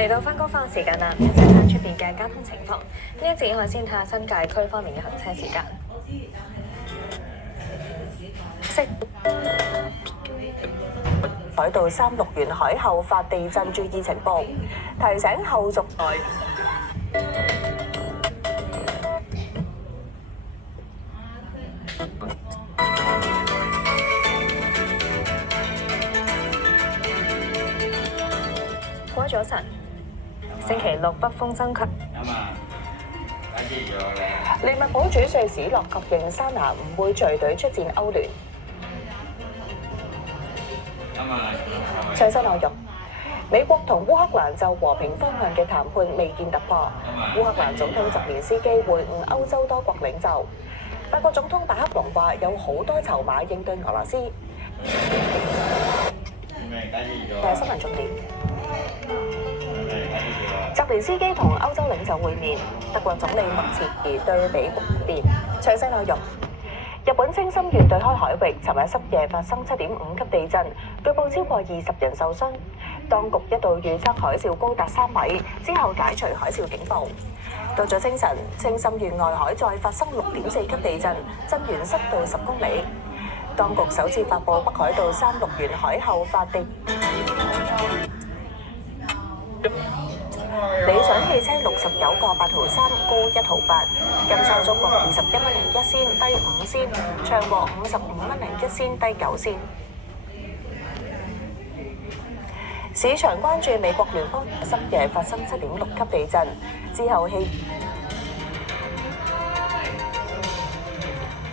嚟到返工返學時間啦，一齊睇下出邊嘅交通情況。呢一節我先睇下新界區方面嘅行車時間。海道36沿海後發地震注意情報，提醒後續內。各位早晨，星期六北風增強。利物浦主帥史洛確認沙拿唔會隨隊出戰歐聯。詳細內容，美國同烏克蘭就和平方向嘅談判未見突破。烏克蘭總統澤連斯基會晤歐洲多國領袖。法國總統馬克龍話有好多籌碼應對俄羅斯。新聞重點。澤連斯基同歐洲領袖會面，德國總理默茨對美國辯。詳細內容。日本青森縣對開海域，尋日深夜發生7.5級地震，據報超過20人受傷。當局一度預測海嘯高達3米，之後解除海嘯警報。到咗清晨，青森縣外海再發生6.4級地震，震源深度10公里。當局首次發布北海道36沿海後發地。理想汽車69個8毫3，高1毫8，金沙中國21蚊零1仙，低5仙，長和55蚊零1仙，低9仙。市場關注美國聯邦深夜發生7.6級地震，之後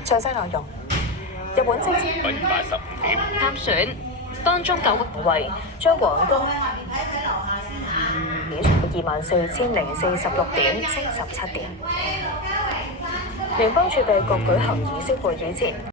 詳細內容。日本清晨8月15點參選，當中9個位將黃金24046點，升17點。聯邦儲備局舉行議息會議前。